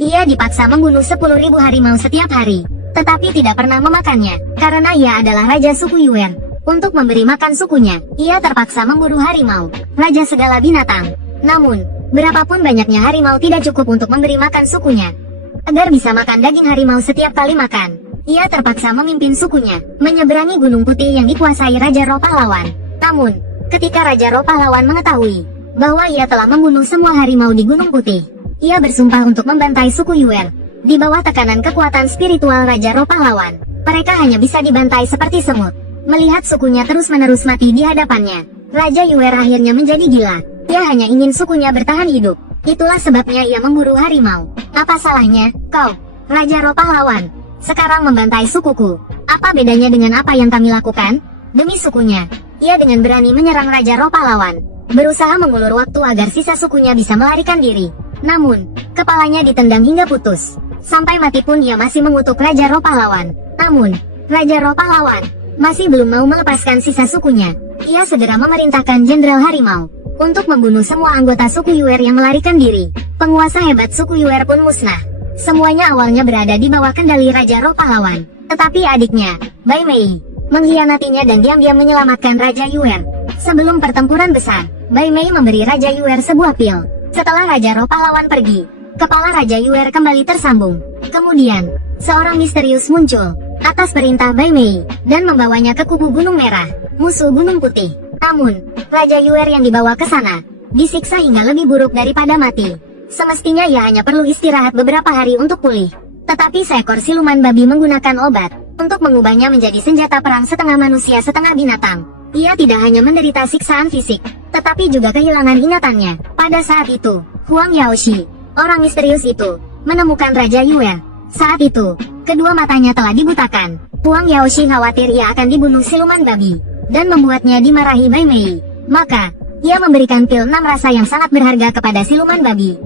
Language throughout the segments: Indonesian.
Ia dipaksa membunuh 10.000 harimau setiap hari, tetapi tidak pernah memakannya, karena ia adalah raja suku Yuer. Untuk memberi makan sukunya, ia terpaksa memburu harimau, raja segala binatang. Namun, berapapun banyaknya harimau tidak cukup untuk memberi makan sukunya. Agar bisa makan daging harimau setiap kali makan, ia terpaksa memimpin sukunya menyeberangi Gunung Putih yang dikuasai Raja Roh Pahlawan. Namun, ketika Raja Roh Pahlawan mengetahui bahwa ia telah membunuh semua harimau di Gunung Putih, ia bersumpah untuk membantai suku Yuer. Di bawah tekanan kekuatan spiritual Raja Roh Pahlawan, mereka hanya bisa dibantai seperti semut. Melihat sukunya terus-menerus mati di hadapannya, Raja Yuer akhirnya menjadi gila. Ia hanya ingin sukunya bertahan hidup. Itulah sebabnya ia memburu harimau. Apa salahnya, kau, Raja Roh Pahlawan, sekarang membantai sukuku? Apa bedanya dengan apa yang kami lakukan? Demi sukunya, ia dengan berani menyerang Raja Roh Pahlawan, berusaha mengulur waktu agar sisa sukunya bisa melarikan diri. Namun, kepalanya ditendang hingga putus. Sampai mati pun ia masih mengutuk Raja Roh Pahlawan. Namun, Raja Roh Pahlawan masih belum mau melepaskan sisa sukunya. Ia segera memerintahkan Jenderal Harimau untuk membunuh semua anggota suku Yuer yang melarikan diri. Penguasa hebat suku Yuer pun musnah. Semuanya awalnya berada di bawah kendali Raja Roh Pahlawan. Tetapi adiknya, Bai Mei, mengkhianatinya dan diam-diam menyelamatkan Raja Yuer. Sebelum pertempuran besar, Bai Mei memberi Raja Yuer sebuah pil. Setelah Raja Roh Pahlawan pergi, kepala Raja Yuer kembali tersambung. Kemudian, seorang misterius muncul atas perintah Bai Mei dan membawanya ke kubu Gunung Merah, musuh Gunung Putih. Namun, Raja Yuer yang dibawa ke sana disiksa hingga lebih buruk daripada mati. Semestinya ia hanya perlu istirahat beberapa hari untuk pulih. Tetapi seekor siluman babi menggunakan obat untuk mengubahnya menjadi senjata perang setengah manusia setengah binatang. Ia tidak hanya menderita siksaan fisik, tetapi juga kehilangan ingatannya. Pada saat itu, Huang Yaoshi, orang misterius itu, menemukan Raja Yuer. Saat itu, kedua matanya telah dibutakan. Huang Yaoshi khawatir ia akan dibunuh siluman babi, dan membuatnya dimarahi Bai Mei. Maka, ia memberikan pil 6 rasa yang sangat berharga kepada siluman babi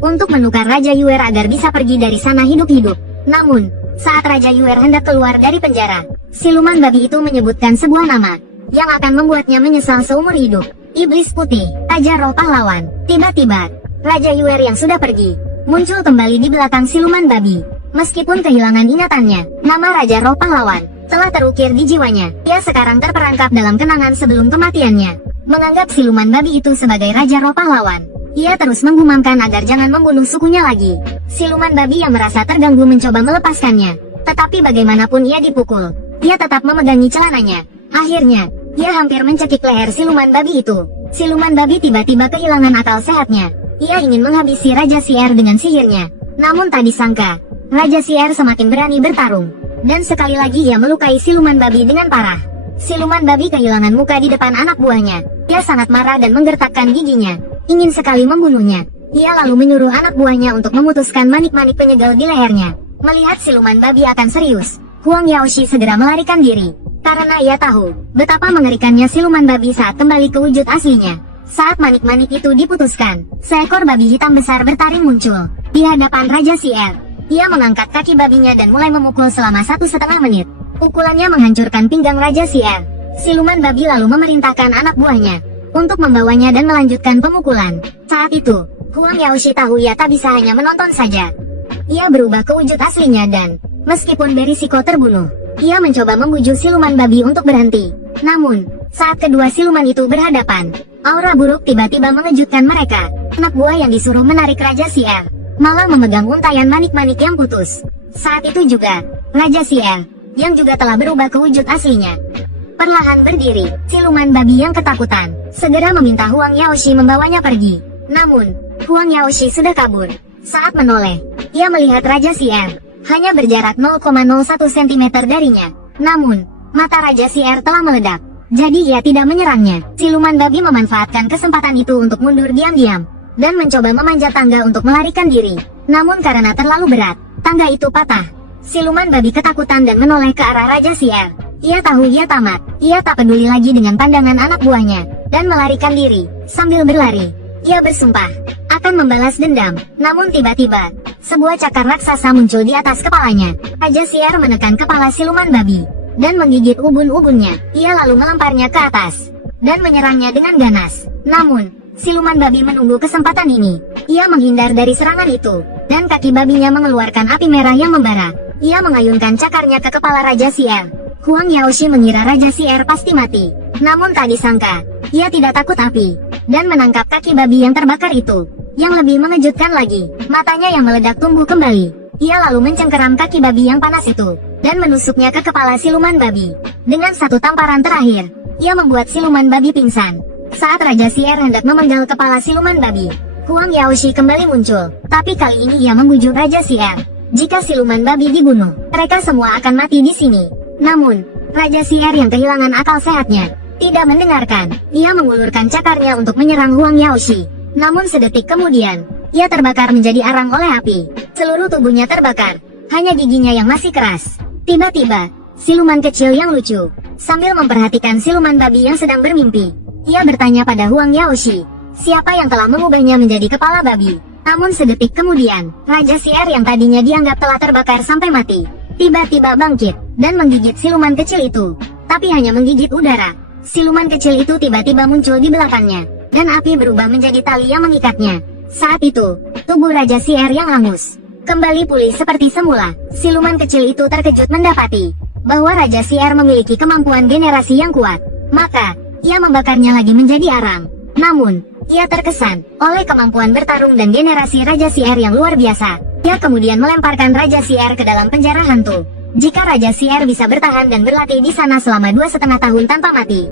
untuk menukar Raja Yuer agar bisa pergi dari sana hidup-hidup. Namun, saat Raja Yuer hendak keluar dari penjara, siluman babi itu menyebutkan sebuah nama yang akan membuatnya menyesal seumur hidup. Iblis Putih, Raja Roh Pahlawan. Tiba-tiba, Raja Yuer yang sudah pergi muncul kembali di belakang siluman babi. Meskipun kehilangan ingatannya, nama Raja Roh Pahlawan telah terukir di jiwanya. Ia sekarang terperangkap dalam kenangan sebelum kematiannya. Menganggap siluman babi itu sebagai Raja Roh Pahlawan, ia terus menggumamkan agar jangan membunuh sukunya lagi. Siluman babi yang merasa terganggu mencoba melepaskannya, tetapi bagaimanapun ia dipukul, ia tetap memegangi celananya. Akhirnya, ia hampir mencekik leher siluman babi itu. Siluman babi tiba-tiba kehilangan akal sehatnya. Ia ingin menghabisi Raja Sier dengan sihirnya. Namun tak disangka, Raja Sier semakin berani bertarung. Dan sekali lagi ia melukai siluman babi dengan parah. Siluman babi kehilangan muka di depan anak buahnya. Ia sangat marah dan menggertakkan giginya, ingin sekali membunuhnya. Ia lalu menyuruh anak buahnya untuk memutuskan manik-manik penyegel di lehernya. Melihat siluman babi akan serius, Huang Yaoshi segera melarikan diri. Karena ia tahu betapa mengerikannya siluman babi saat kembali ke wujud aslinya. Saat manik-manik itu diputuskan, seekor babi hitam besar bertaring muncul di hadapan Raja Sier. Ia mengangkat kaki babinya dan mulai memukul selama 1,5 menit. Pukulannya menghancurkan pinggang Raja Sier. Siluman babi lalu memerintahkan anak buahnya untuk membawanya dan melanjutkan pemukulan. Saat itu, Huang Yaoshi tahu ia tak bisa hanya menonton saja. Ia berubah ke wujud aslinya dan, meskipun berisiko terbunuh, ia mencoba membujuk siluman babi untuk berhenti. Namun, saat kedua siluman itu berhadapan, aura buruk tiba-tiba mengejutkan mereka. Anak buah yang disuruh menarik Raja Sier malah memegang untayan manik-manik yang putus. Saat itu juga, Raja Sier, yang juga telah berubah ke wujud aslinya, perlahan berdiri. Siluman babi yang ketakutan segera meminta Huang Yaoshi membawanya pergi. Namun, Huang Yaoshi sudah kabur. Saat menoleh, ia melihat Raja Sier hanya berjarak 0,01 cm darinya. Namun, mata Raja Sier telah meledak. Jadi ia tidak menyerangnya. Siluman babi memanfaatkan kesempatan itu untuk mundur diam-diam dan mencoba memanjat tangga untuk melarikan diri. Namun karena terlalu berat, tangga itu patah. Siluman babi ketakutan dan menoleh ke arah Raja Sier. Ia tahu ia tamat. Ia tak peduli lagi dengan pandangan anak buahnya dan melarikan diri. Sambil berlari, ia bersumpah akan membalas dendam. Namun tiba-tiba, sebuah cakar raksasa muncul di atas kepalanya. Raja Sier menekan kepala siluman babi dan menggigit ubun-ubunnya. Ia lalu melemparnya ke atas dan menyerangnya dengan ganas. Namun, siluman babi menunggu kesempatan ini. Ia menghindar dari serangan itu dan kaki babinya mengeluarkan api merah yang membara. Ia mengayunkan cakarnya ke kepala Raja Sier. Huang Yaoshi mengira Raja Sier pasti mati. Namun tak disangka, ia tidak takut api, dan menangkap kaki babi yang terbakar itu. Yang lebih mengejutkan lagi, matanya yang meledak tumbuh kembali. Ia lalu mencengkeram kaki babi yang panas itu, dan menusuknya ke kepala siluman babi. Dengan satu tamparan terakhir, ia membuat siluman babi pingsan. Saat Raja Sier hendak memenggal kepala siluman babi, Huang Yaoshi kembali muncul, tapi kali ini ia membujuk Raja Sier. Jika siluman babi dibunuh, mereka semua akan mati di sini. Namun, Raja Sier yang kehilangan akal sehatnya, tidak mendengarkan. Ia mengulurkan cakarnya untuk menyerang Huang Yaoshi. Namun sedetik kemudian, ia terbakar menjadi arang oleh api. Seluruh tubuhnya terbakar, hanya giginya yang masih keras. Tiba-tiba, siluman kecil yang lucu, sambil memperhatikan siluman babi yang sedang bermimpi, ia bertanya pada Huang Yaoshi, siapa yang telah mengubahnya menjadi kepala babi. Namun sedetik kemudian, Raja Sier yang tadinya dianggap telah terbakar sampai mati, tiba-tiba bangkit, dan menggigit siluman kecil itu. Tapi hanya menggigit udara. Siluman kecil itu tiba-tiba muncul di belakangnya, dan api berubah menjadi tali yang mengikatnya. Saat itu, tubuh Raja Sier yang hangus kembali pulih seperti semula. Siluman kecil itu terkejut mendapati bahwa Raja Sier memiliki kemampuan generasi yang kuat. Maka, ia membakarnya lagi menjadi arang. Namun, ia terkesan oleh kemampuan bertarung dan generasi Raja Sier yang luar biasa. Ia kemudian melemparkan Raja Sier ke dalam penjara hantu. Jika Raja Sier bisa bertahan dan berlatih di sana selama 2,5 tahun tanpa mati,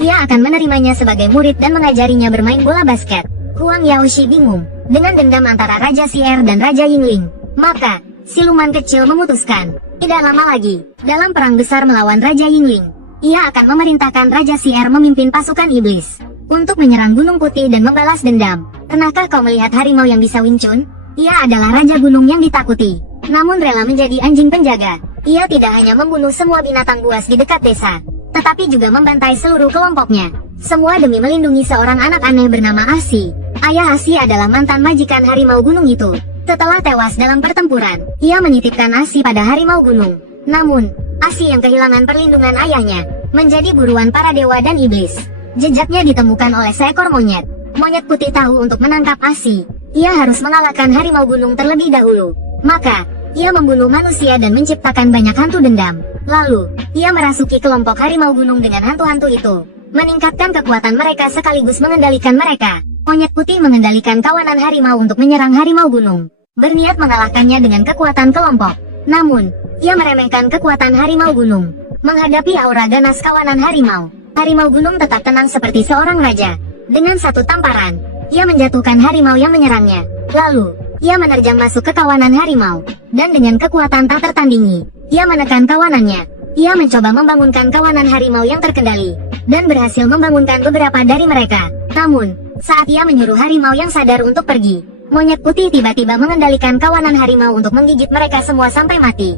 ia akan menerimanya sebagai murid dan mengajarinya bermain bola basket. Huang Yaoshi bingung dengan dendam antara Raja Sier dan Raja Yingling. Maka, siluman kecil memutuskan, tidak lama lagi, dalam perang besar melawan Raja Yingling, ia akan memerintahkan Raja Sier memimpin pasukan iblis untuk menyerang Gunung Putih dan membalas dendam. Pernahkah kau melihat harimau yang bisa Wing Chun? Ia adalah raja gunung yang ditakuti, namun rela menjadi anjing penjaga. Ia tidak hanya membunuh semua binatang buas di dekat desa, tetapi juga membantai seluruh kelompoknya. Semua demi melindungi seorang anak aneh bernama Asi. Ayah Asi adalah mantan majikan harimau gunung itu. Setelah tewas dalam pertempuran, ia menitipkan Asi pada harimau gunung. Namun, Asi yang kehilangan perlindungan ayahnya, menjadi buruan para dewa dan iblis. Jejaknya ditemukan oleh seekor monyet. Monyet putih tahu untuk menangkap Asi, ia harus mengalahkan harimau gunung terlebih dahulu. Maka, ia membunuh manusia dan menciptakan banyak hantu dendam. Lalu, ia merasuki kelompok harimau gunung dengan hantu-hantu itu, meningkatkan kekuatan mereka sekaligus mengendalikan mereka. Monyet putih mengendalikan kawanan harimau untuk menyerang harimau gunung, berniat mengalahkannya dengan kekuatan kelompok. Namun, ia meremehkan kekuatan harimau gunung. Menghadapi aura ganas kawanan harimau, harimau gunung tetap tenang seperti seorang raja. Dengan satu tamparan, ia menjatuhkan harimau yang menyerangnya. Lalu, ia menerjang masuk ke kawanan harimau, dan dengan kekuatan tak tertandingi, ia menekan kawanannya. Ia mencoba membangunkan kawanan harimau yang terkendali, dan berhasil membangunkan beberapa dari mereka. Namun, saat ia menyuruh harimau yang sadar untuk pergi, monyet putih tiba-tiba mengendalikan kawanan harimau untuk menggigit mereka semua sampai mati.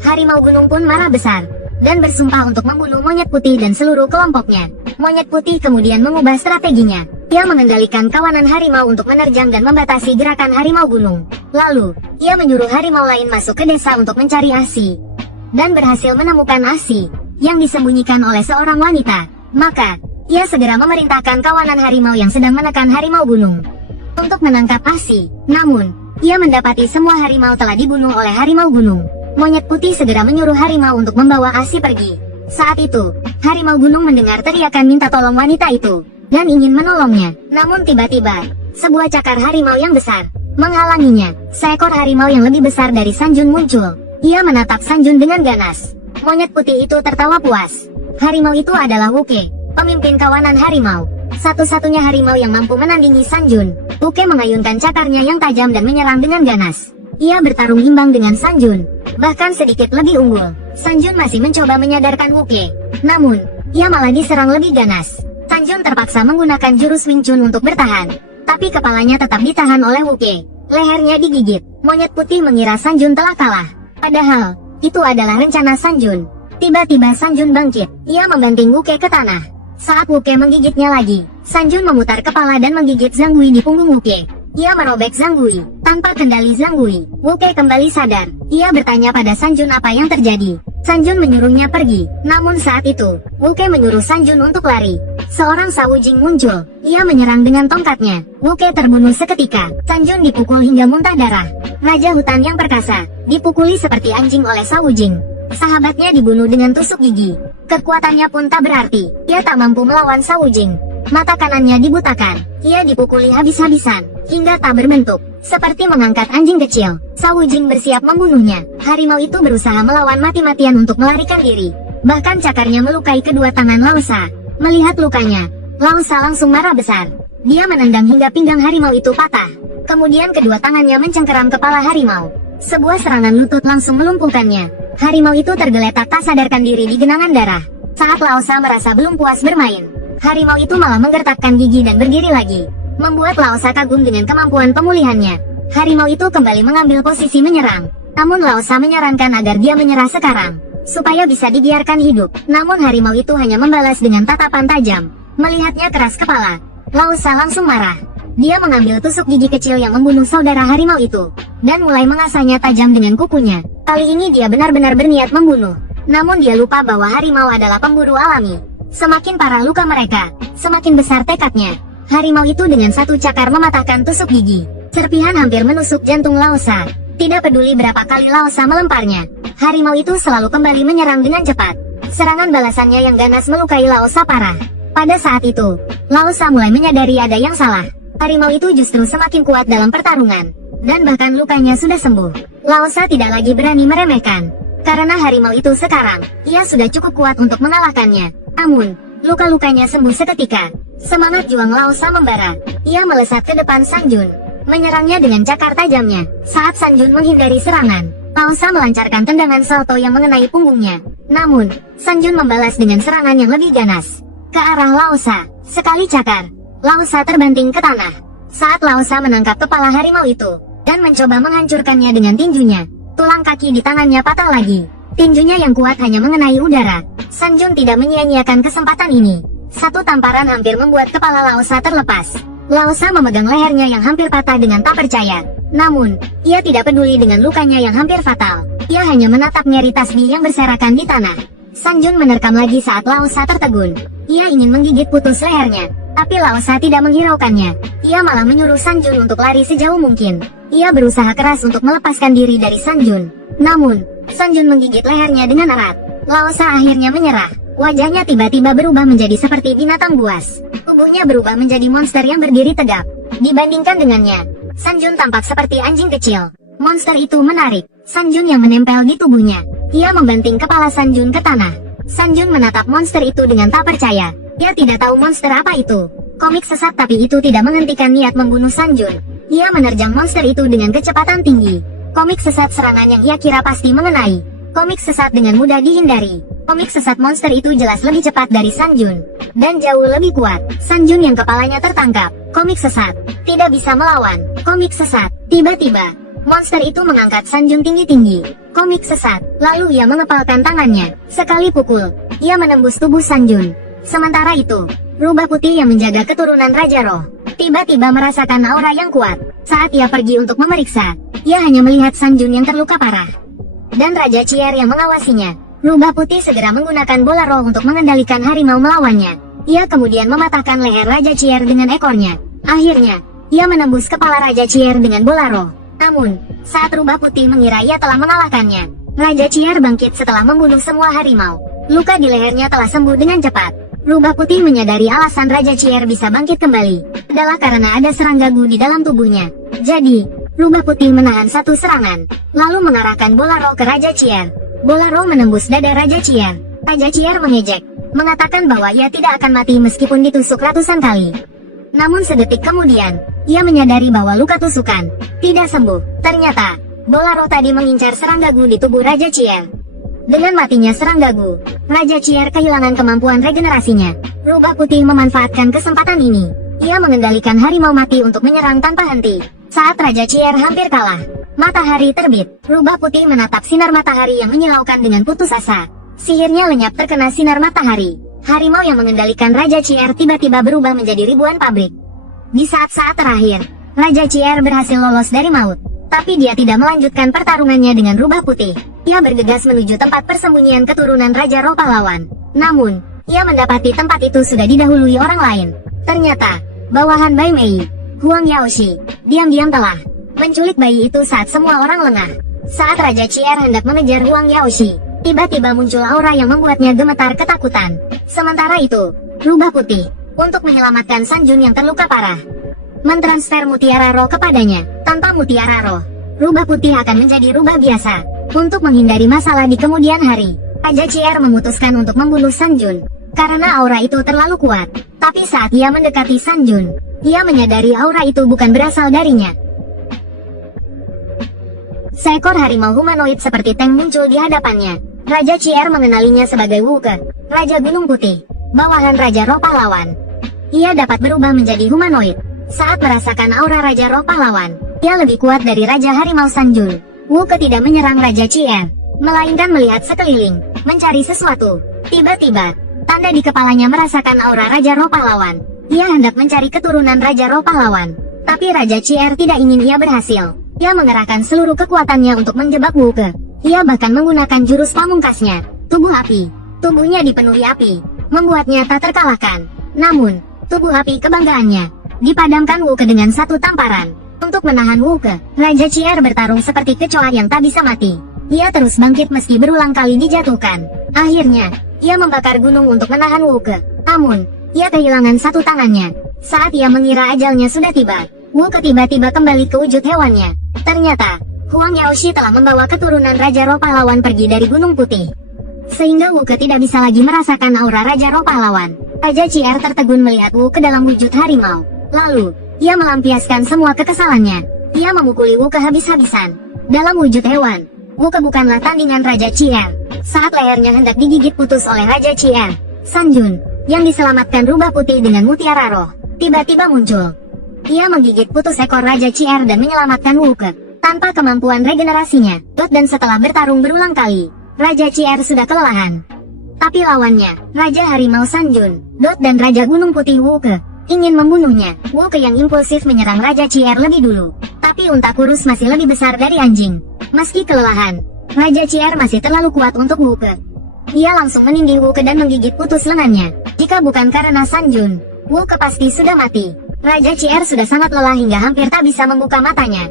Harimau gunung pun marah besar, dan bersumpah untuk membunuh monyet putih dan seluruh kelompoknya. Monyet putih kemudian mengubah strateginya. Ia mengendalikan kawanan harimau untuk menerjang dan membatasi gerakan harimau gunung. Lalu, ia menyuruh harimau lain masuk ke desa untuk mencari Asi, dan berhasil menemukan Asi, yang disembunyikan oleh seorang wanita. Maka, ia segera memerintahkan kawanan harimau yang sedang menekan harimau gunung untuk menangkap Asi. Namun, ia mendapati semua harimau telah dibunuh oleh harimau gunung. Monyet putih segera menyuruh harimau untuk membawa Asi pergi. Saat itu, harimau gunung mendengar teriakan minta tolong wanita itu, dan ingin menolongnya. Namun tiba-tiba, sebuah cakar harimau yang besar menghalanginya. Seekor harimau yang lebih besar dari Sanjun muncul. Ia menatap Sanjun dengan ganas. Monyet putih itu tertawa puas. Harimau itu adalah Wuke, pemimpin kawanan harimau. Satu-satunya harimau yang mampu menandingi Sanjun. Wuke mengayunkan cakarnya yang tajam dan menyerang dengan ganas. Ia bertarung imbang dengan Sanjun, bahkan sedikit lebih unggul. Sanjun masih mencoba menyadarkan Wuke, namun, ia malah diserang lebih ganas. Sanjun terpaksa menggunakan jurus Wing Chun untuk bertahan, tapi kepalanya tetap ditahan oleh Wuke. Lehernya digigit. Monyet putih mengira Sanjun telah kalah. Padahal, itu adalah rencana Sanjun. Tiba-tiba Sanjun bangkit. Ia membanting Wuke ke tanah. Saat Wuke menggigitnya lagi, Sanjun memutar kepala dan menggigit Zanggui di punggung Wuke. Ia merobek Zanggui. Tanpa kendali Zanggui, Wuke kembali sadar. Ia bertanya pada Sanjun apa yang terjadi. Sanjun menyuruhnya pergi. Namun saat itu, Wuke menyuruh Sanjun untuk lari. Seorang Sawujing muncul. Ia menyerang dengan tongkatnya. Wuke terbunuh seketika. Sanjun dipukul hingga muntah darah. Raja hutan yang perkasa dipukuli seperti anjing oleh Sawujing. Sahabatnya dibunuh dengan tusuk gigi. Kekuatannya pun tak berarti. Ia tak mampu melawan Sawujing. Mata kanannya dibutakan. Ia dipukuli habis-habisan hingga tak berbentuk, seperti mengangkat anjing kecil. Sawujing bersiap membunuhnya. Harimau itu berusaha melawan mati-matian untuk melarikan diri. Bahkan cakarnya melukai kedua tangan Laosa. Melihat lukanya, Laosa langsung marah besar. Dia menendang hingga pinggang harimau itu patah. Kemudian kedua tangannya mencengkeram kepala harimau. Sebuah serangan lutut langsung melumpuhkannya. Harimau itu tergeletak tak sadarkan diri di genangan darah. Saat Laosa merasa belum puas bermain, harimau itu malah menggertakkan gigi dan berdiri lagi, membuat Laosa kagum dengan kemampuan pemulihannya. Harimau itu kembali mengambil posisi menyerang. Namun Laosa menyarankan agar dia menyerah sekarang, supaya bisa dibiarkan hidup. Namun harimau itu hanya membalas dengan tatapan tajam. Melihatnya keras kepala, Laosa langsung marah. Dia mengambil tusuk gigi kecil yang membunuh saudara harimau itu, dan mulai mengasahnya tajam dengan kukunya. Kali ini dia benar-benar berniat membunuh. Namun dia lupa bahwa harimau adalah pemburu alami. Semakin parah luka mereka, semakin besar tekadnya. Harimau itu dengan satu cakar mematahkan tusuk gigi. Serpihan hampir menusuk jantung Laosa. Tidak peduli berapa kali Laosa melemparnya, harimau itu selalu kembali menyerang dengan cepat. Serangan balasannya yang ganas melukai Laosa parah. Pada saat itu, Laosa mulai menyadari ada yang salah. Harimau itu justru semakin kuat dalam pertarungan, dan bahkan lukanya sudah sembuh. Laosa tidak lagi berani meremehkan, karena harimau itu sekarang, ia sudah cukup kuat untuk mengalahkannya. Namun, luka-lukanya sembuh seketika. Semangat juang Laosa membara. Ia melesat ke depan Sanjun, menyerangnya dengan cakar tajamnya. Saat Sanjun menghindari serangan, Laosa melancarkan tendangan salto yang mengenai punggungnya. Namun, Sanjun membalas dengan serangan yang lebih ganas ke arah Laosa. Sekali cakar, Laosa terbanting ke tanah. Saat Laosa menangkap kepala harimau itu dan mencoba menghancurkannya dengan tinjunya, tulang kaki di tangannya patah lagi. Tinjunya yang kuat hanya mengenai udara. Sanjun tidak menyia-nyiakan kesempatan ini. Satu tamparan hampir membuat kepala Laosa terlepas. Laosa memegang lehernya yang hampir patah dengan tak percaya. Namun, ia tidak peduli dengan lukanya yang hampir fatal. Ia hanya menatap nyeri tasbih yang berserakan di tanah. Sanjun menerkam lagi saat Laosa tertegun. Ia ingin menggigit putus lehernya, tapi Laosa tidak menghiraukannya. Ia malah menyuruh Sanjun untuk lari sejauh mungkin. Ia berusaha keras untuk melepaskan diri dari Sanjun. Namun, Sanjun menggigit lehernya dengan erat. Laosa akhirnya menyerah. Wajahnya tiba-tiba berubah menjadi seperti binatang buas. Tubuhnya berubah menjadi monster yang berdiri tegap. Dibandingkan dengannya, Sanjun tampak seperti anjing kecil. Monster itu menarik Sanjun yang menempel di tubuhnya. Ia membanting kepala Sanjun ke tanah. Sanjun menatap monster itu dengan tak percaya. Dia tidak tahu monster apa itu. Komik sesat, tapi itu tidak menghentikan niat membunuh Sanjun. Ia menerjang monster itu dengan kecepatan tinggi. Komik sesat serangan yang ia kira pasti mengenai. Komik sesat dengan mudah dihindari. Komik sesat monster itu jelas lebih cepat dari Sanjun, dan jauh lebih kuat. Sanjun yang kepalanya tertangkap. Komik sesat tidak bisa melawan. Komik sesat. Tiba-tiba, monster itu mengangkat Sanjun tinggi-tinggi. Komik sesat. Lalu ia mengepalkan tangannya. Sekali pukul, ia menembus tubuh Sanjun. Sementara itu, rubah putih yang menjaga keturunan Raja Roh tiba-tiba merasakan aura yang kuat. Saat ia pergi untuk memeriksa, ia hanya melihat Sanjun yang terluka parah dan Raja Cier yang mengawasinya. Rubah putih segera menggunakan bola roh untuk mengendalikan harimau melawannya. Ia kemudian mematahkan leher Raja Cier dengan ekornya. Akhirnya, ia menembus kepala Raja Cier dengan bola roh. Namun, saat rubah putih mengira ia telah mengalahkannya, Raja Cier bangkit setelah membunuh semua harimau. Luka di lehernya telah sembuh dengan cepat. Rubah putih menyadari alasan Raja Cier bisa bangkit kembali adalah karena ada serangga gu di dalam tubuhnya. Jadi, rubah putih menahan satu serangan, lalu mengarahkan bola roh ke Raja Cier. Bola roh menembus dada Raja Cier. Raja Cier mengejek, mengatakan bahwa ia tidak akan mati meskipun ditusuk ratusan kali. Namun sedetik kemudian, ia menyadari bahwa luka tusukan tidak sembuh. Ternyata, bola roh tadi mengincar serangga gu di tubuh Raja Cier. Dengan matinya serangga gu, Raja Cier kehilangan kemampuan regenerasinya. Rubah putih memanfaatkan kesempatan ini. Ia mengendalikan harimau mati untuk menyerang tanpa henti. Saat Raja Cier hampir kalah, matahari terbit. Rubah putih menatap sinar matahari yang menyilaukan dengan putus asa. Sihirnya lenyap terkena sinar matahari. Harimau yang mengendalikan Raja Cier tiba-tiba berubah menjadi ribuan pabrik. Di saat-saat terakhir, Raja Cier berhasil lolos dari maut. Tapi dia tidak melanjutkan pertarungannya dengan rubah putih. Ia bergegas menuju tempat persembunyian keturunan Raja Roh Pahlawan. Namun, ia mendapati tempat itu sudah didahului orang lain. Ternyata, bawahan Bai Mei, Huang Yaoshi, diam-diam telah menculik bayi itu saat semua orang lengah. Saat Raja Chier hendak mengejar Huang Yaoshi, tiba-tiba muncul aura yang membuatnya gemetar ketakutan. Sementara itu, rubah putih, untuk menyelamatkan San Jun yang terluka parah, mentransfer mutiara roh kepadanya. Tanpa mutiara roh, rubah putih akan menjadi rubah biasa. Untuk menghindari masalah di kemudian hari, Raja Chier memutuskan untuk membunuh San Jun, karena aura itu terlalu kuat. Tapi saat ia mendekati San Jun, ia menyadari aura itu bukan berasal darinya. Seekor harimau humanoid seperti tank muncul di hadapannya. Raja Chier mengenalinya sebagai Wuke, Raja Gunung Putih, bawahan Raja Roh Pahlawan. Ia dapat berubah menjadi humanoid saat merasakan aura Raja Roh Pahlawan. Ia lebih kuat dari Raja Harimau San Jun. Wuke tidak menyerang Raja Chier, melainkan melihat sekeliling, mencari sesuatu. Tiba-tiba, tanda di kepalanya merasakan aura Raja Roh Pahlawan. Ia hendak mencari keturunan Raja Roh Pahlawan, tapi Raja Chier tidak ingin ia berhasil. Ia mengerahkan seluruh kekuatannya untuk menjebak Wuke. Ia bahkan menggunakan jurus pamungkasnya, tubuh api. Tubuhnya dipenuhi api, membuatnya tak terkalahkan. Namun, tubuh api kebanggaannya dipadamkan Wuke dengan satu tamparan. Untuk menahan Wuke, Raja Chier bertarung seperti kecoa yang tak bisa mati. Ia terus bangkit meski berulang kali dijatuhkan. Akhirnya, ia membakar gunung untuk menahan Wuke. Namun, ia kehilangan satu tangannya. Saat ia mengira ajalnya sudah tiba, Wuke tiba-tiba kembali ke wujud hewannya. Ternyata, Huang Yaoshi telah membawa keturunan Raja Roh Pahlawan pergi dari Gunung Putih, sehingga Wuke tidak bisa lagi merasakan aura Raja Roh Pahlawan. Raja Chier tertegun melihat Wuke dalam wujud harimau. Lalu, ia melampiaskan semua kekesalannya. Ia memukuli Wuke habis-habisan. Dalam wujud hewan, Wuke bukanlah tandingan Raja Chier. Saat lehernya hendak digigit putus oleh Raja Chier, San Jun, yang diselamatkan rubah putih dengan mutiara roh, tiba-tiba muncul. Ia menggigit putus ekor Raja Chier dan menyelamatkan Wuke. Tanpa kemampuan regenerasinya, dan setelah bertarung berulang kali, Raja Chier sudah kelelahan. Tapi lawannya, Raja Harimau San Jun, dan Raja Gunung Putih Wuke, ingin membunuhnya. Wuke yang impulsif menyerang Raja Chier lebih dulu. Tapi unta kurus masih lebih besar dari anjing. Meski kelelahan, Raja Chier masih terlalu kuat untuk Wuke. Ia langsung menindih Wuke dan menggigit putus lengannya. Jika bukan karena San Jun, Wuke pasti sudah mati. Raja Chier sudah sangat lelah hingga hampir tak bisa membuka matanya.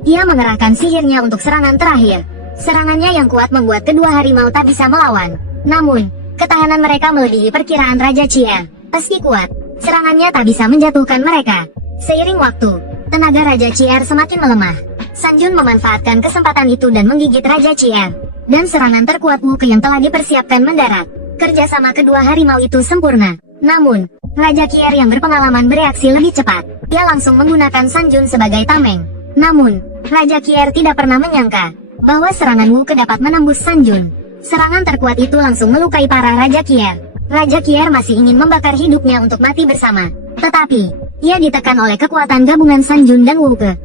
Ia mengerahkan sihirnya untuk serangan terakhir. Serangannya yang kuat membuat kedua harimau tak bisa melawan. Namun, ketahanan mereka melebihi perkiraan Raja Chier. Meski kuat, serangannya tak bisa menjatuhkan mereka. Seiring waktu, tenaga Raja Chier semakin melemah. San Jun memanfaatkan kesempatan itu dan menggigit Raja Chier. Dan serangan terkuat Wuke yang telah dipersiapkan mendarat. Kerjasama kedua harimau itu sempurna. Namun, Raja Chier yang berpengalaman bereaksi lebih cepat. Dia langsung menggunakan San Jun sebagai tameng. Namun, Raja Chier tidak pernah menyangka bahwa serangan Wuke dapat menembus San Jun. Serangan terkuat itu langsung melukai parah Raja Chier. Raja Chier masih ingin membakar hidupnya untuk mati bersama. Tetapi, ia ditekan oleh kekuatan gabungan San Jun dan Wuke.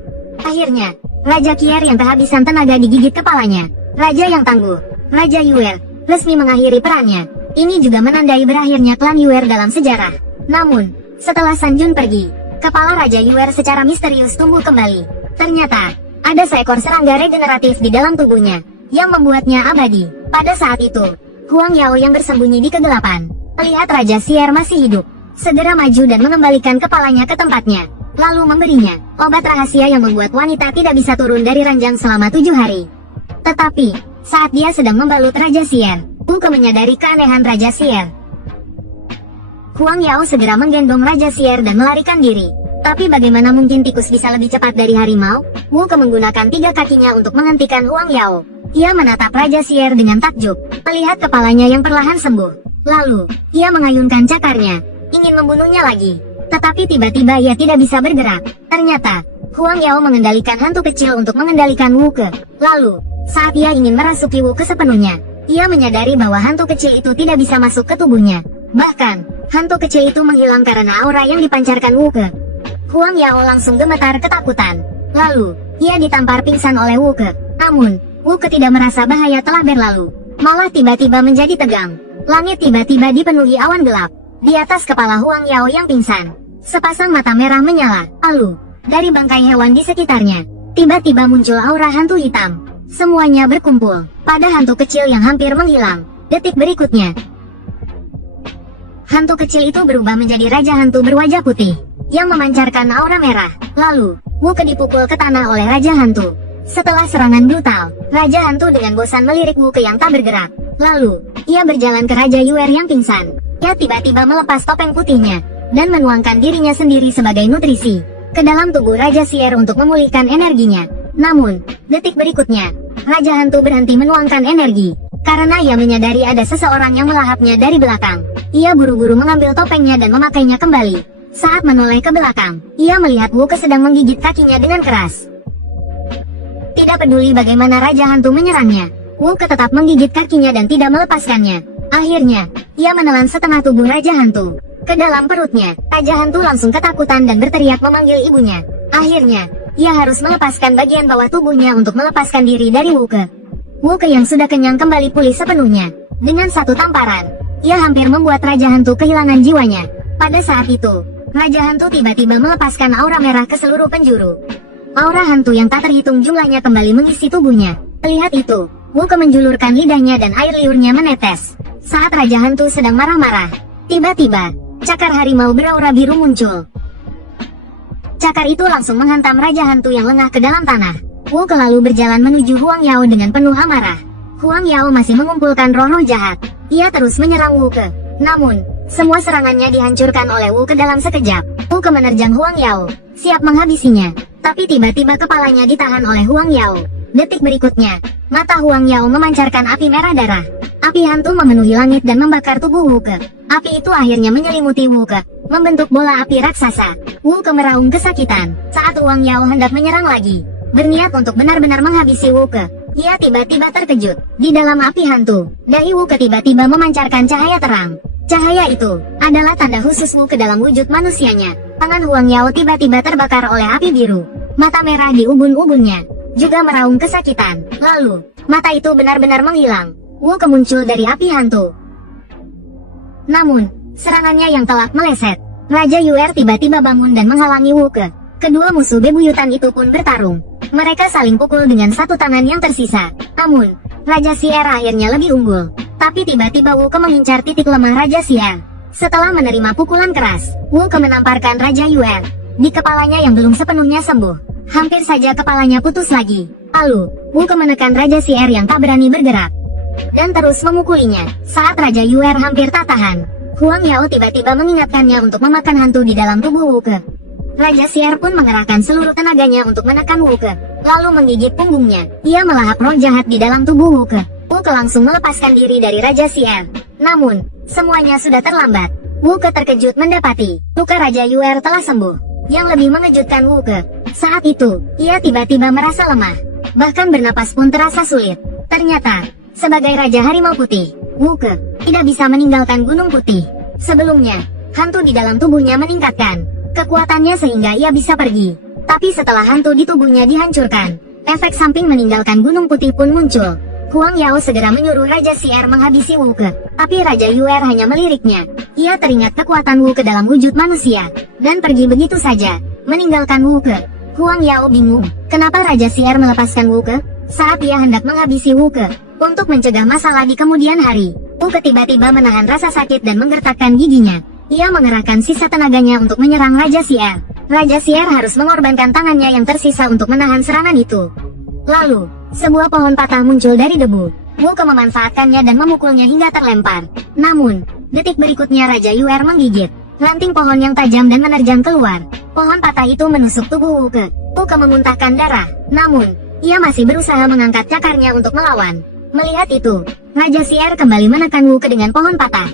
Akhirnya, Raja Chier yang kehabisan tenaga digigit kepalanya. Raja yang tangguh, Raja Yuer, resmi mengakhiri perannya. Ini juga menandai berakhirnya klan Yuer dalam sejarah. Namun, setelah San Jun pergi, kepala Raja Yuer secara misterius tumbuh kembali. Ternyata, ada seekor serangga regeneratif di dalam tubuhnya, yang membuatnya abadi. Pada saat itu, Huang Yao yang bersembunyi di kegelapan, melihat Raja Chier masih hidup, segera maju dan mengembalikan kepalanya ke tempatnya, lalu memberinya obat rahasia yang membuat wanita tidak bisa turun dari ranjang selama 7 hari. Tetapi, saat dia sedang membalut Raja Chier, Wuke menyadari keanehan Raja Chier. Huang Yao segera menggendong Raja Chier dan melarikan diri. Tapi bagaimana mungkin tikus bisa lebih cepat dari harimau? Wuke menggunakan 3 kakinya untuk menghentikan Huang Yao. Ia menatap Raja Chier dengan takjub, melihat kepalanya yang perlahan sembuh. Lalu, ia mengayunkan cakarnya, ingin membunuhnya lagi. Tetapi tiba-tiba ia tidak bisa bergerak. Ternyata, Huang Yao mengendalikan hantu kecil untuk mengendalikan Wuke. Lalu, saat ia ingin merasuki Wuke sepenuhnya, ia menyadari bahwa hantu kecil itu tidak bisa masuk ke tubuhnya. Bahkan, hantu kecil itu menghilang karena aura yang dipancarkan Wuke. Huang Yao langsung gemetar ketakutan. Lalu, ia ditampar pingsan oleh Wuke. Namun, Wuke tidak merasa bahaya telah berlalu. Malah tiba-tiba menjadi tegang. Langit tiba-tiba dipenuhi awan gelap. Di atas kepala Huang Yao yang pingsan, sepasang mata merah menyala. Lalu, dari bangkai hewan di sekitarnya, tiba-tiba muncul aura hantu hitam. Semuanya berkumpul pada hantu kecil yang hampir menghilang. Detik berikutnya, hantu kecil itu berubah menjadi raja hantu berwajah putih yang memancarkan aura merah. Lalu, Wuke dipukul ke tanah oleh raja hantu. Setelah serangan brutal, raja hantu dengan bosan melirik Wuke yang tak bergerak. Lalu, ia berjalan ke Raja Yuer yang pingsan. Ia tiba-tiba melepas topeng putihnya dan menuangkan dirinya sendiri sebagai nutrisi ke dalam tubuh Raja Sier untuk memulihkan energinya. Namun, detik berikutnya, raja hantu berhenti menuangkan energi karena ia menyadari ada seseorang yang melahapnya dari belakang. Ia buru-buru mengambil topengnya dan memakainya kembali. Saat menoleh ke belakang, ia melihat Wuke sedang menggigit kakinya dengan keras. Tidak peduli bagaimana raja hantu menyerangnya, Wuke tetap menggigit kakinya dan tidak melepaskannya. Akhirnya, ia menelan setengah tubuh raja hantu ke dalam perutnya. Raja hantu langsung ketakutan dan berteriak memanggil ibunya. Akhirnya, ia harus melepaskan bagian bawah tubuhnya untuk melepaskan diri dari Wuke. Wuke yang sudah kenyang kembali pulih sepenuhnya. Dengan satu tamparan, ia hampir membuat raja hantu kehilangan jiwanya. Pada saat itu, raja hantu tiba-tiba melepaskan aura merah ke seluruh penjuru. Aura hantu yang tak terhitung jumlahnya kembali mengisi tubuhnya. Melihat itu, Wuke menjulurkan lidahnya dan air liurnya menetes. Saat raja hantu sedang marah-marah, tiba-tiba, cakar harimau beraura biru muncul. Cakar itu langsung menghantam raja hantu yang lengah ke dalam tanah. Wuke lalu berjalan menuju Huang Yao dengan penuh amarah. Huang Yao masih mengumpulkan roh-roh jahat. Ia terus menyerang Wuke. Namun, semua serangannya dihancurkan oleh Wuke dalam sekejap. Wuke menerjang Huang Yao, siap menghabisinya. Tapi tiba-tiba kepalanya ditahan oleh Huang Yao. Detik berikutnya, mata Huang Yao memancarkan api merah darah. Api hantu memenuhi langit dan membakar tubuh Wuke. Api itu akhirnya menyelimuti Wuke, membentuk bola api raksasa. Wuke meraung kesakitan. Saat Huang Yao hendak menyerang lagi, berniat untuk benar-benar menghabisi Wuke, ia tiba-tiba terkejut. Di dalam api hantu, dahi Wuke tiba-tiba memancarkan cahaya terang. Cahaya itu adalah tanda khusus Wuke dalam wujud manusianya. Tangan Huang Yao tiba-tiba terbakar oleh api biru. Mata merah di ubun-ubunnya juga meraung kesakitan. Lalu, mata itu benar-benar menghilang. Wuke muncul dari api hantu. Namun, serangannya yang telak meleset. Raja Yuer tiba-tiba bangun dan menghalangi Wuke. Kedua musuh bebuyutan itu pun bertarung. Mereka saling pukul dengan satu tangan yang tersisa. Namun, Raja Sier akhirnya lebih unggul. Tapi tiba-tiba Wuke mengincar titik lemah Raja Sier. Setelah menerima pukulan keras, Wuke menamparkan Raja Yuer di kepalanya yang belum sepenuhnya sembuh. Hampir saja kepalanya putus lagi. Lalu, Wuke menekan Raja Sier yang tak berani bergerak dan terus memukulinya. Saat Raja Yuer hampir tak tahan, Huang Yao tiba-tiba mengingatkannya untuk memakan hantu di dalam tubuh Wuke. Raja Sier pun mengerahkan seluruh tenaganya untuk menekan Wuke, lalu menggigit punggungnya. Ia melahap roh jahat di dalam tubuh Wuke. Wuke langsung melepaskan diri dari Raja Sier. Namun, semuanya sudah terlambat. Wuke terkejut mendapati luka Raja Yuer telah sembuh. Yang lebih mengejutkan Wuke, saat itu, ia tiba-tiba merasa lemah. Bahkan bernapas pun terasa sulit. Ternyata, sebagai Raja Harimau Putih, Wuke tidak bisa meninggalkan Gunung Putih. Sebelumnya, hantu di dalam tubuhnya meningkatkan kekuatannya sehingga ia bisa pergi. Tapi setelah hantu di tubuhnya dihancurkan, efek samping meninggalkan Gunung Putih pun muncul. Huang Yao segera menyuruh Raja Sier menghabisi Wuke, tapi Raja Yuer hanya meliriknya. Ia teringat kekuatan Wuke dalam wujud manusia, dan pergi begitu saja, meninggalkan Wuke. Huang Yao bingung, kenapa Raja Sier melepaskan Wuke saat ia hendak menghabisi Wuke. Untuk mencegah masalah di kemudian hari, Wuke tiba-tiba menahan rasa sakit dan menggertakkan giginya. Ia mengerahkan sisa tenaganya untuk menyerang Raja Sier. Raja Sier harus mengorbankan tangannya yang tersisa untuk menahan serangan itu. Lalu, sebuah pohon patah muncul dari debu. Wuke memanfaatkannya dan memukulnya hingga terlempar. Namun, detik berikutnya Raja Yuer menggigit ranting pohon yang tajam dan menerjang keluar. Pohon patah itu menusuk tubuh Wuke. Wuke memuntahkan darah. Namun, ia masih berusaha mengangkat cakarnya untuk melawan. Melihat itu, Raja Sier kembali menekan Wuke dengan pohon patah.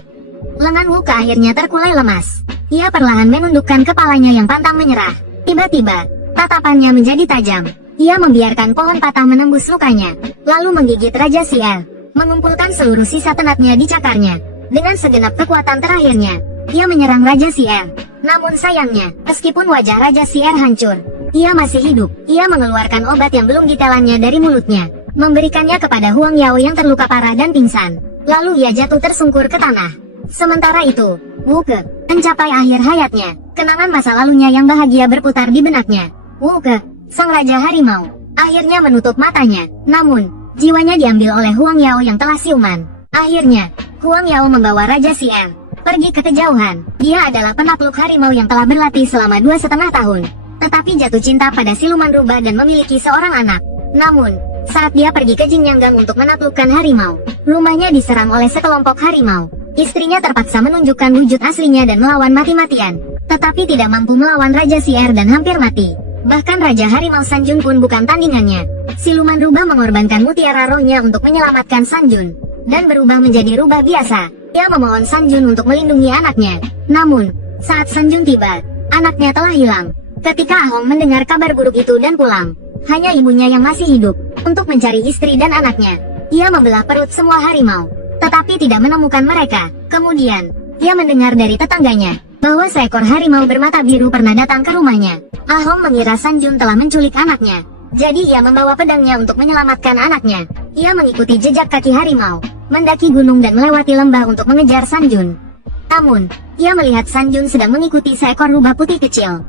Lengan Wuke akhirnya terkulai lemas. Ia perlahan menundukkan kepalanya yang pantang menyerah. Tiba-tiba, tatapannya menjadi tajam. Ia membiarkan pohon patah menembus lukanya, lalu menggigit Raja Sier, mengumpulkan seluruh sisa tenatnya di cakarnya. Dengan segenap kekuatan terakhirnya, ia menyerang Raja Sier. Namun sayangnya, meskipun wajah Raja Sier hancur, ia masih hidup. Ia mengeluarkan obat yang belum ditelannya dari mulutnya, memberikannya kepada Huang Yao yang terluka parah dan pingsan. Lalu ia jatuh tersungkur ke tanah. Sementara itu, Wuke mencapai akhir hayatnya. Kenangan masa lalunya yang bahagia berputar di benaknya. Wuke sang Raja Harimau akhirnya menutup matanya. Namun, jiwanya diambil oleh Huang Yao yang telah siuman. Akhirnya, Huang Yao membawa Raja Xi'er pergi ke kejauhan. Dia adalah penakluk harimau yang telah berlatih selama 2,5 tahun. Tetapi jatuh cinta pada siluman rubah dan memiliki seorang anak. Namun, saat dia pergi ke Jinnyanggang untuk menaklukkan harimau, rumahnya diserang oleh sekelompok harimau. Istrinya terpaksa menunjukkan wujud aslinya dan melawan mati-matian. Tetapi tidak mampu melawan Raja Xi'er dan hampir mati. Bahkan Raja Harimau Sanjun pun bukan tandingannya. Siluman rubah mengorbankan mutiara rohnya untuk menyelamatkan Sanjun dan berubah menjadi rubah biasa. Ia memohon Sanjun untuk melindungi anaknya. Namun, saat Sanjun tiba, anaknya telah hilang. Ketika Ahong mendengar kabar buruk itu dan pulang, hanya ibunya yang masih hidup. Untuk mencari istri dan anaknya, ia membelah perut semua harimau, tetapi tidak menemukan mereka. Kemudian, ia mendengar dari tetangganya bahwa seekor harimau bermata biru pernah datang ke rumahnya. Ahong mengira Sanjun telah menculik anaknya. Jadi ia membawa pedangnya untuk menyelamatkan anaknya. Ia mengikuti jejak kaki harimau, mendaki gunung dan melewati lembah untuk mengejar Sanjun. Namun, ia melihat Sanjun sedang mengikuti seekor rubah putih kecil.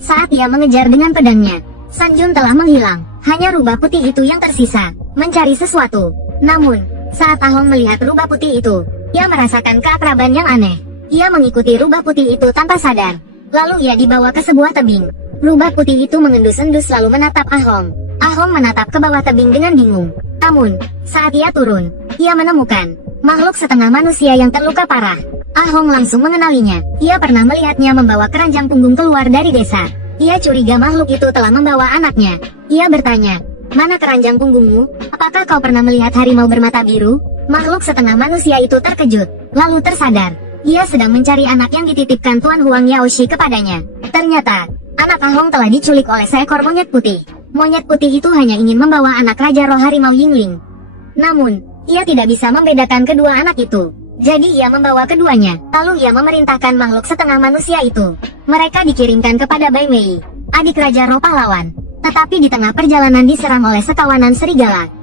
Saat ia mengejar dengan pedangnya, Sanjun telah menghilang. Hanya rubah putih itu yang tersisa, mencari sesuatu. Namun, saat Ahong melihat rubah putih itu, ia merasakan keakraban yang aneh. Ia mengikuti rubah putih itu tanpa sadar. Lalu ia dibawa ke sebuah tebing. Rubah putih itu mengendus-endus lalu menatap Ahong. Ahong menatap ke bawah tebing dengan bingung. Namun, saat ia turun, ia menemukan makhluk setengah manusia yang terluka parah. Ahong langsung mengenalinya. Ia pernah melihatnya membawa keranjang punggung keluar dari desa. Ia curiga makhluk itu telah membawa anaknya. Ia bertanya, "Mana keranjang punggungmu? Apakah kau pernah melihat harimau bermata biru?" Makhluk setengah manusia itu terkejut, lalu tersadar. Ia sedang mencari anak yang dititipkan Tuan Huang Yaoshi kepadanya. Ternyata, anak Ahong telah diculik oleh seekor monyet putih. Monyet putih itu hanya ingin membawa anak Raja Roh Harimau Yingling. Namun, ia tidak bisa membedakan kedua anak itu. Jadi ia membawa keduanya. Lalu ia memerintahkan makhluk setengah manusia itu. Mereka dikirimkan kepada Bai Wei, adik Raja Roh Pahlawan. Tetapi di tengah perjalanan diserang oleh sekawanan serigala.